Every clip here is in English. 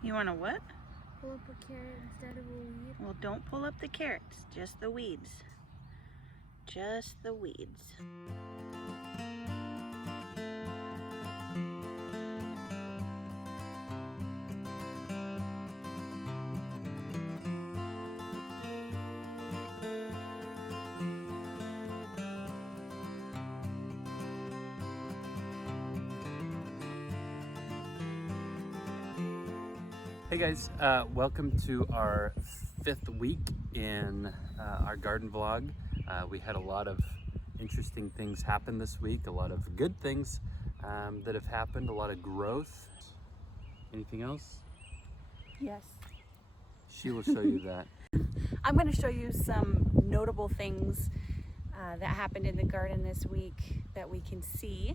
You want to what? Pull up a carrot instead of a weed. Well, don't pull up the carrots, just the weeds. Just the weeds. Hey guys, welcome to our 5th week in our garden vlog. We had a lot of interesting things happen this week, a lot of good things that have happened, a lot of growth. Anything else? Yes. She will show you that. I'm going to show you some notable things that happened in the garden this week that we can see,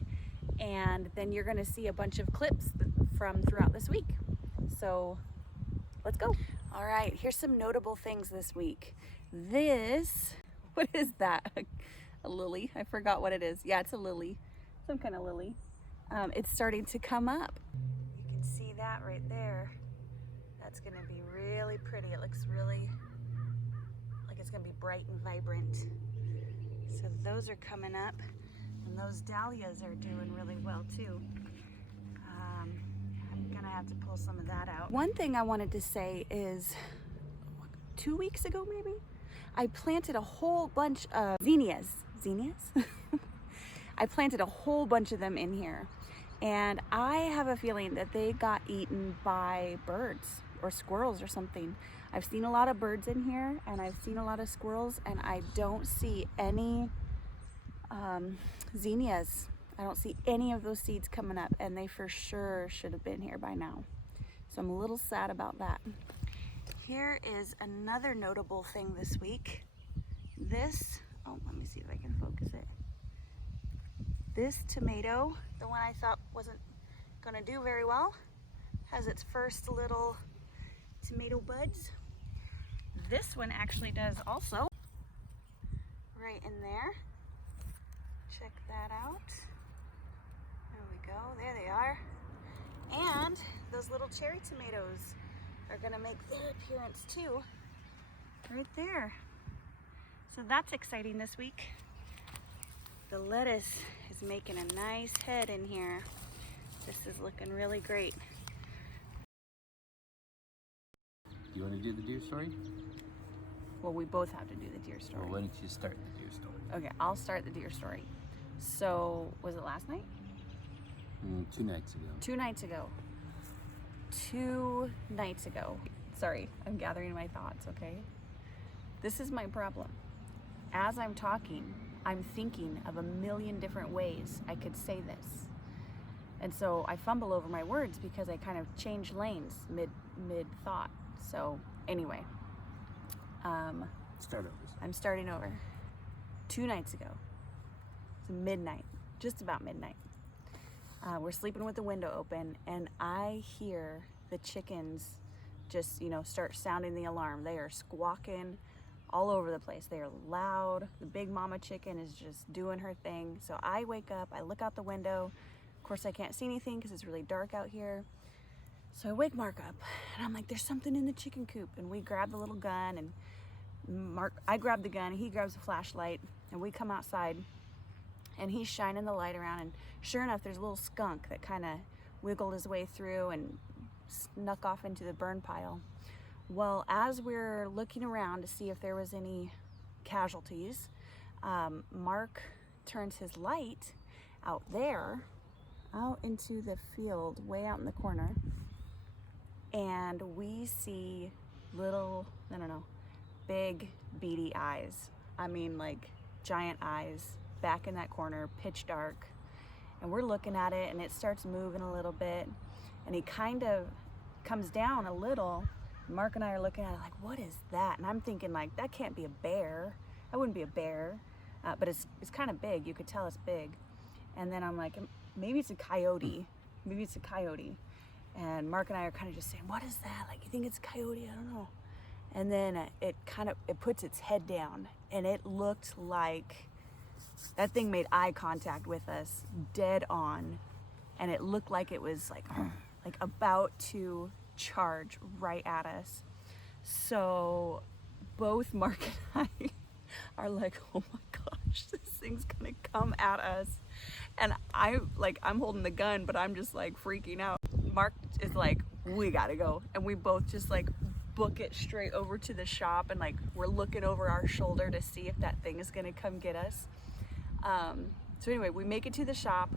and then you're going to see a bunch of clips from throughout this week. So let's go. All right, here's some notable things this week. What is that? A lily? I forgot what it is. Yeah, it's a lily, some kind of lily. It's starting to come up. You can see that right there. That's gonna be really pretty. It looks really like it's gonna be bright and vibrant. So those are coming up, and those dahlias are doing really well too. I'm gonna have to pull some of that out. One thing I wanted to say is 2 weeks ago maybe, I planted a whole bunch of zinnias. I planted a whole bunch of them in here, and I have a feeling that they got eaten by birds or squirrels or something. I've seen a lot of birds in here, and I've seen a lot of squirrels, and I don't see any zinnias. I don't see any of those seeds coming up, and they for sure should have been here by now. So I'm a little sad about that. Here is another notable thing this week. Let me see if I can focus it. This tomato, the one I thought wasn't gonna do very well, has its first little tomato buds. This one actually does also, right in there. Check that out. There we go, there they are. And those little cherry tomatoes are gonna make their appearance too, right there. So that's exciting this week. The lettuce is making a nice head in here. This is looking really great. You want to do the deer story? Well, we both have to do the deer story. Well, why don't you start the deer story? Okay, I'll start the deer story. So, was it last night? 2 nights ago. 2 nights ago. 2 nights ago. Sorry, I'm gathering my thoughts, okay? This is my problem. As I'm talking, I'm thinking of a million different ways I could say this. And so I fumble over my words because I kind of change lanes mid-thought. So anyway, Start over. I'm starting over. 2 nights ago, it's midnight, just about midnight. We're sleeping with the window open, and I hear the chickens just, start sounding the alarm. They are squawking all over the place. They are loud. The big mama chicken is just doing her thing. So I wake up, I look out the window. Of course, I can't see anything because it's really dark out here. So I wake Mark up, and I'm like, there's something in the chicken coop. And we grab the little gun, and I grab the gun, he grabs a flashlight, and we come outside, and he's shining the light around, and sure enough, there's a little skunk that kind of wiggled his way through and snuck off into the burn pile. Well, as we're looking around to see if there was any casualties, Mark turns his light out there, out into the field, way out in the corner, and we see little, big beady eyes. I mean, like giant eyes back in that corner, pitch dark. And we're looking at it, and it starts moving a little bit, and he kind of comes down a little. Mark and I are looking at it like, what is that? And I'm thinking, like, that can't be a bear. That wouldn't be a bear. But it's kind of big. You could tell it's big. And then I'm like, maybe it's a coyote. Maybe it's a coyote. And Mark and I are kind of just saying, what is that? Like, you think it's a coyote? I don't know. And then it puts its head down, and it looked like that thing made eye contact with us, dead on. And it looked like it was like about to charge right at us. So both Mark and I are like, oh my gosh, this thing's gonna come at us. And I'm holding the gun, but I'm just like freaking out. Mark is like, we gotta go. And we both just like book it straight over to the shop, and like we're looking over our shoulder to see if that thing is gonna come get us. So anyway, we make it to the shop.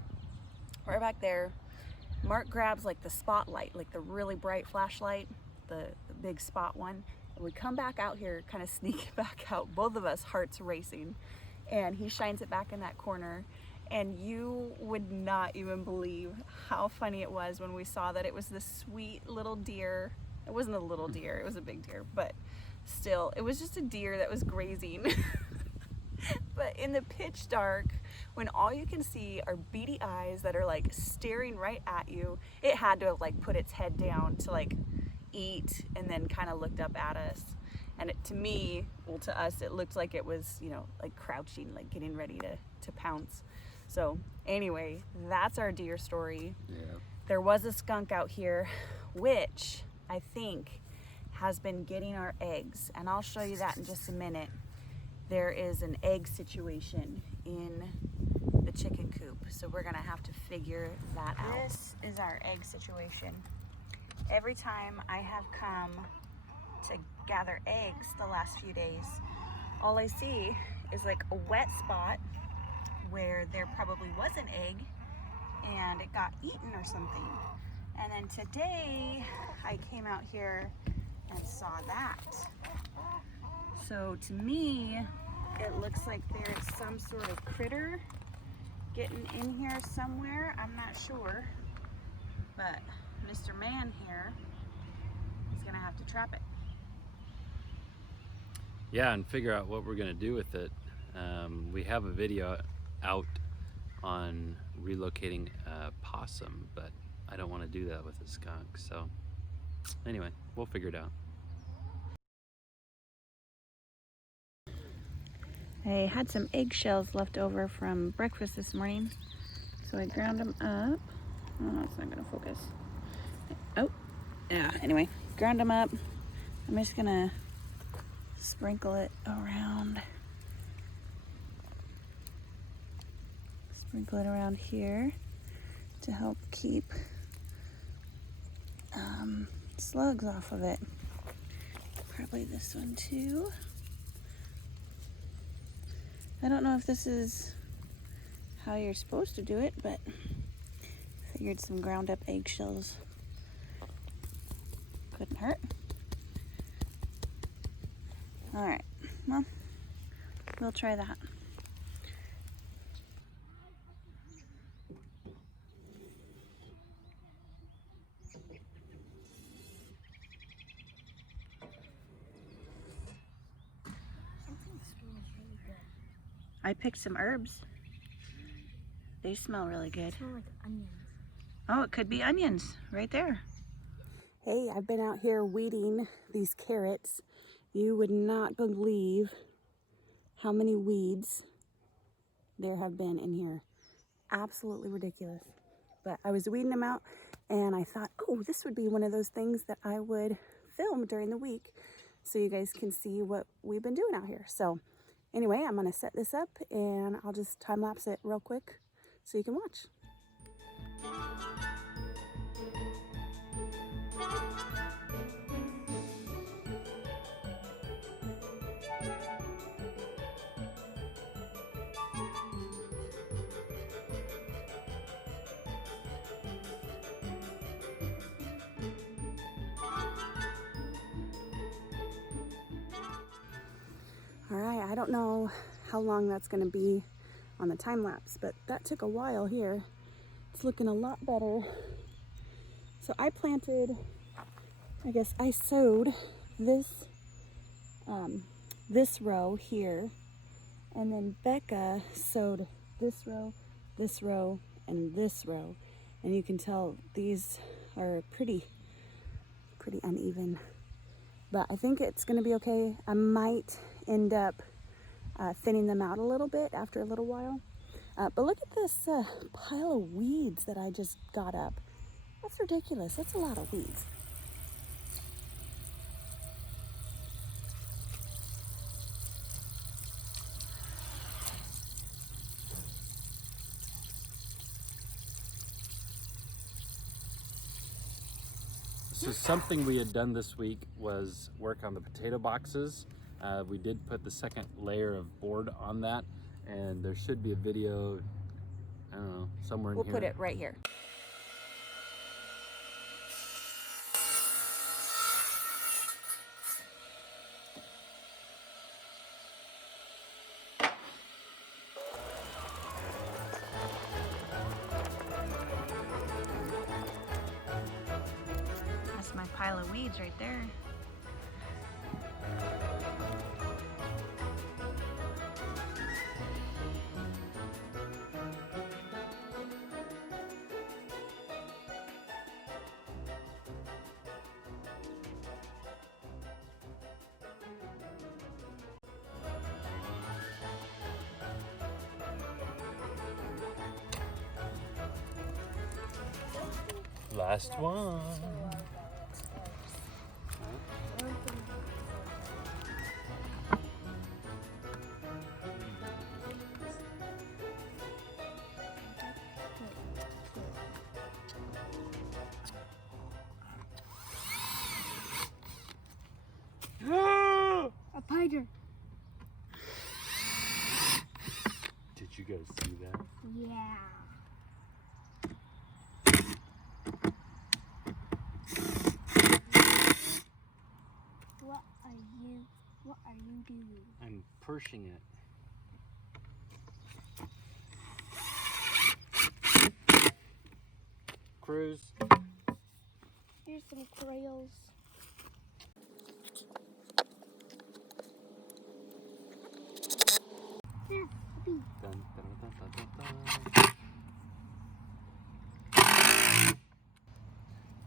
We're back there. Mark grabs like the spotlight, like the really bright flashlight, the big spot one. And we come back out here, kind of sneaking back out, both of us hearts racing. And he shines it back in that corner. And you would not even believe how funny it was when we saw that it was this sweet little deer. It wasn't a little deer, it was a big deer, but still, it was just a deer that was grazing. But in the pitch dark, when all you can see are beady eyes that are like staring right at you, it had to have like put its head down to like eat and then kind of looked up at us. And to me, well, to us, it looked like it was, you know, like crouching, like getting ready to pounce. So anyway, that's our deer story. Yeah. There was a skunk out here, which I think has been getting our eggs. And I'll show you that in just a minute. There is an egg situation in the chicken coop, so we're gonna have to figure that out. This is our egg situation. Every time I have come to gather eggs the last few days, all I see is like a wet spot where there probably was an egg and it got eaten or something. And then today I came out here and saw that. So to me, it looks like there's some sort of critter getting in here somewhere. I'm not sure, but Mr. Man here is gonna have to trap it. Yeah, and figure out what we're gonna do with it. We have a video out on relocating a possum, but I don't want to do that with a skunk. So anyway, we'll figure it out. I had some eggshells left over from breakfast this morning, so I ground them up. Oh, it's not gonna focus. Oh, yeah, anyway, ground them up. I'm just gonna sprinkle it around. Sprinkle it around here to help keep slugs off of it. Probably this one too. I don't know if this is how you're supposed to do it, but I figured some ground up eggshells couldn't hurt. All right, well, we'll try that. Something smells really good. I picked some herbs. They smell really good. It smells like onions. Oh, it could be onions right there. Hey, I've been out here weeding these carrots. You would not believe how many weeds there have been in here. Absolutely ridiculous. But I was weeding them out and I thought, oh, this would be one of those things that I would film during the week so you guys can see what we've been doing out here. So anyway, I'm gonna set this up and I'll just time lapse it real quick so you can watch. All right, I don't know how long that's gonna be on the time lapse, but that took a while here. It's looking a lot better. So I planted, I guess I sowed this row here, and then Becca sowed this row, and this row. And you can tell these are pretty uneven. But I think it's gonna be okay. I might end up thinning them out a little bit after a little while. But look at this pile of weeds that I just got up. That's ridiculous. That's a lot of weeds. So something we had done this week was work on the potato boxes. We did put the second layer of board on that, and there should be a video, I don't know, somewhere in here. We'll put it right here. That's my pile of weeds right there. Last one. A spider. Did you guys see that? Yeah. What are you doing? I'm pushing it. Cruz. Here's some crayons. Yeah, puppy. Dun, dun, dun, dun, dun, dun.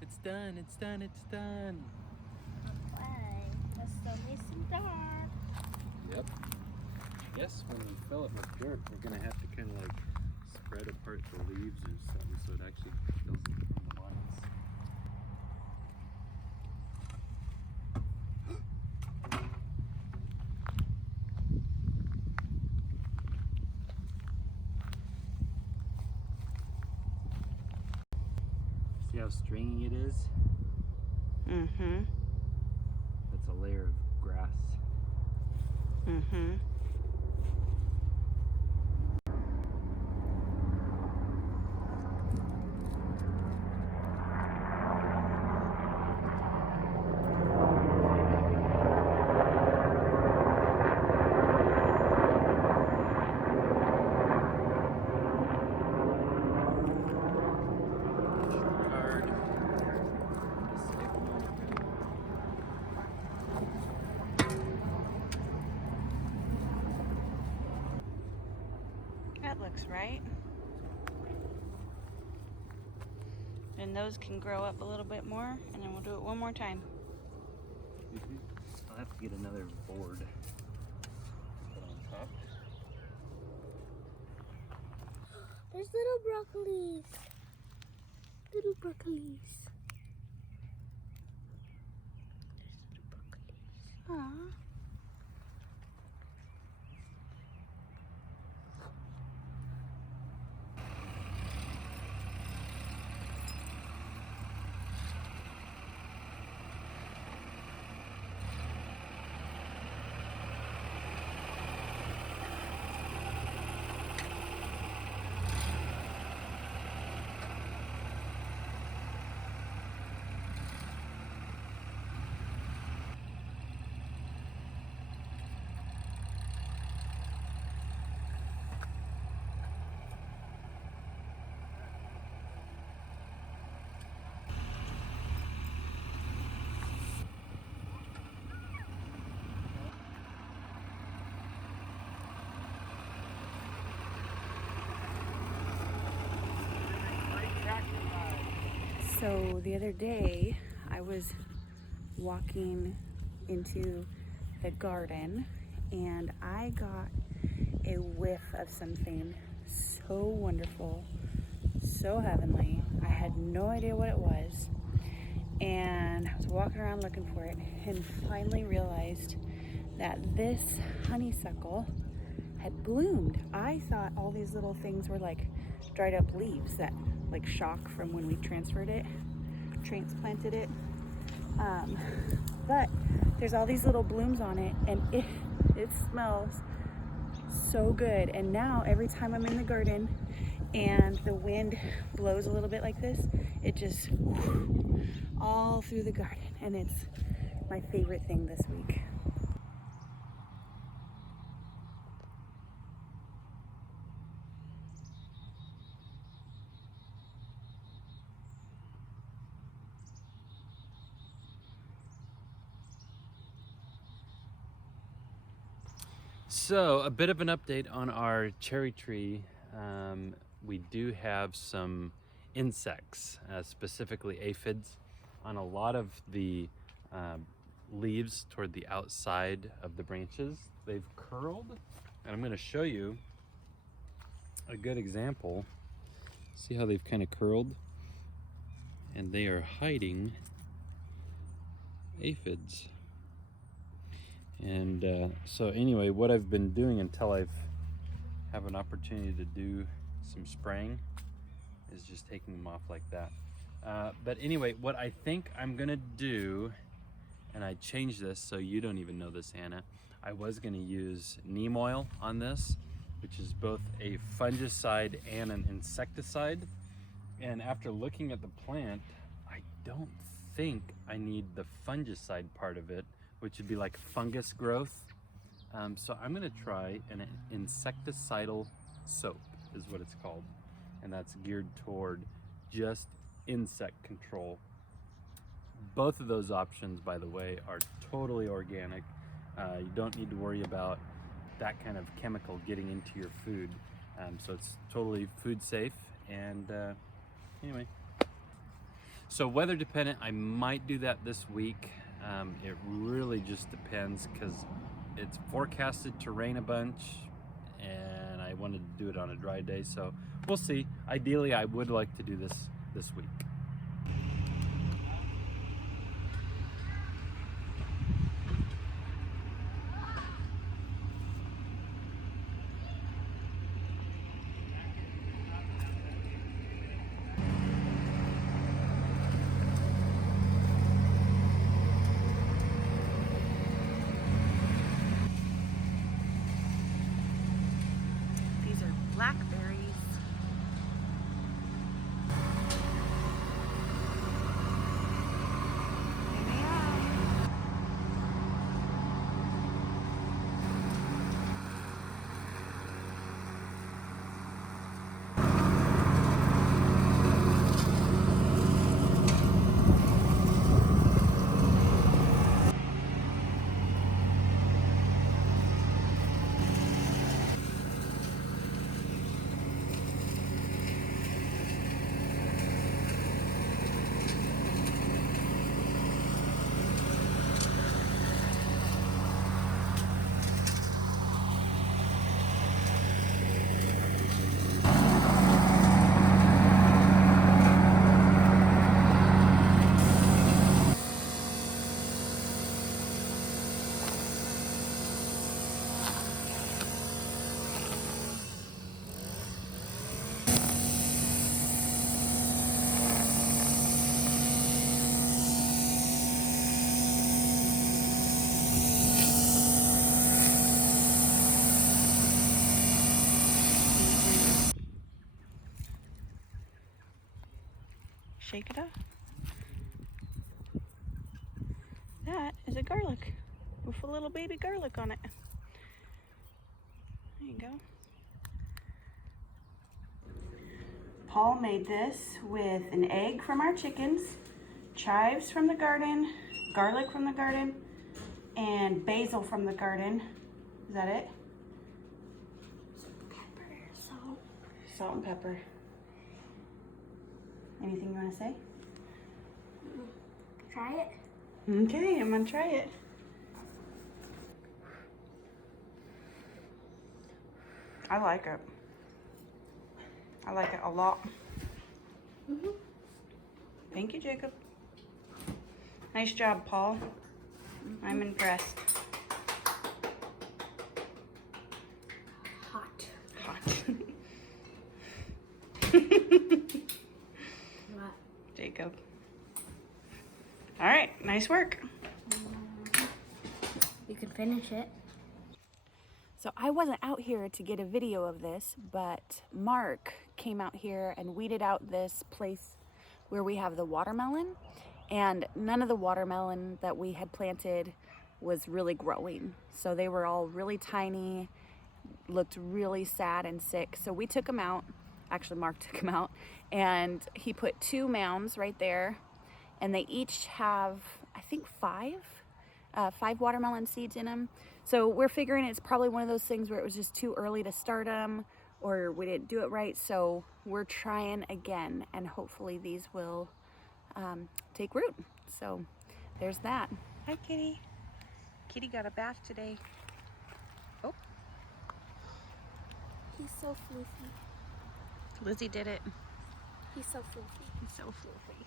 It's done, it's done, it's done. Okay, let's still need some dirt. Yep. Yes, when we fill it with dirt, we're gonna have to kind of like spread apart the leaves or something so it actually fills it from the lines. See how stringy it is? Mm-hmm. That's a layer of grass. Mm-hmm. That looks right. And those can grow up a little bit more, and then we'll do it one more time. I'll have to get another board to put on top. There's little broccolis. Little broccolis. There's little broccolis. Aww. So the other day, I was walking into the garden and I got a whiff of something so wonderful, so heavenly. I had no idea what it was, and I was walking around looking for it and finally realized that this honeysuckle had bloomed. I thought all these little things were like dried up leaves that like shock from when we transplanted it, But there's all these little blooms on it, and it smells so good. And now every time I'm in the garden and the wind blows a little bit like this, it just all through the garden, and it's my favorite thing this week. So a bit of an update on our cherry tree. We do have some insects, specifically aphids, on a lot of the leaves toward the outside of the branches. They've curled, and I'm going to show you a good example. See how they've kind of curled? And they are hiding aphids. And so anyway, what I've been doing until I've have an opportunity to do some spraying is just taking them off like that. But anyway, what I think I'm gonna do, and I changed this so you don't even know this, Anna, I was gonna use neem oil on this, which is both a fungicide and an insecticide. And after looking at the plant, I don't think I need the fungicide part of it, which would be like fungus growth. So I'm gonna try an insecticidal soap, is what it's called. And that's geared toward just insect control. Both of those options, by the way, are totally organic. You don't need to worry about that kind of chemical getting into your food. So it's totally food safe. And anyway, so weather dependent, I might do that this week. It really just depends, because it's forecasted to rain a bunch and I wanted to do it on a dry day, so we'll see. Ideally, I would like to do this week. Blackberries. Shake it up. That is a garlic with a little baby garlic on it. There you go. Paul made this with an egg from our chickens, chives from the garden, garlic from the garden, and basil from the garden. Is that it? Pepper, salt. Salt and pepper. Anything you want to say? Try it. Okay, I'm gonna try it. I like it. I like it a lot. Thank you, Jacob. Nice job, Paul. I'm impressed. Hot. Hot. What? Jacob. All right. Nice work. You can finish it. So I wasn't out here to get a video of this, but Mark came out here and weeded out this place where we have the watermelon, and none of the watermelon that we had planted was really growing. So they were all really tiny, looked really sad and sick. So we took them out. Actually, Mark took them out, and he put 2 mounds right there, and they each have, I think, 5 watermelon seeds in them. So we're figuring it's probably one of those things where it was just too early to start them, or we didn't do it right. So we're trying again, and hopefully these will take root. So there's that. Hi, Kitty. Kitty got a bath today. Oh, He's so floofy. Lizzie did it. He's so floofy. He's so fluffy.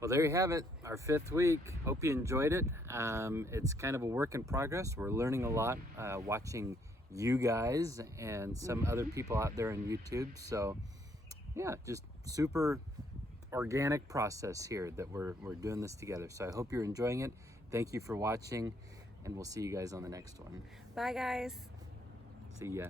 Well, there you have it, our 5th week. Hope you enjoyed it. It's kind of a work in progress. We're learning a lot, watching you guys and some other people out there on YouTube. So yeah, just super organic process here that we're doing this together. So I hope you're enjoying it. Thank you for watching, and we'll see you guys on the next one. Bye, guys. See ya.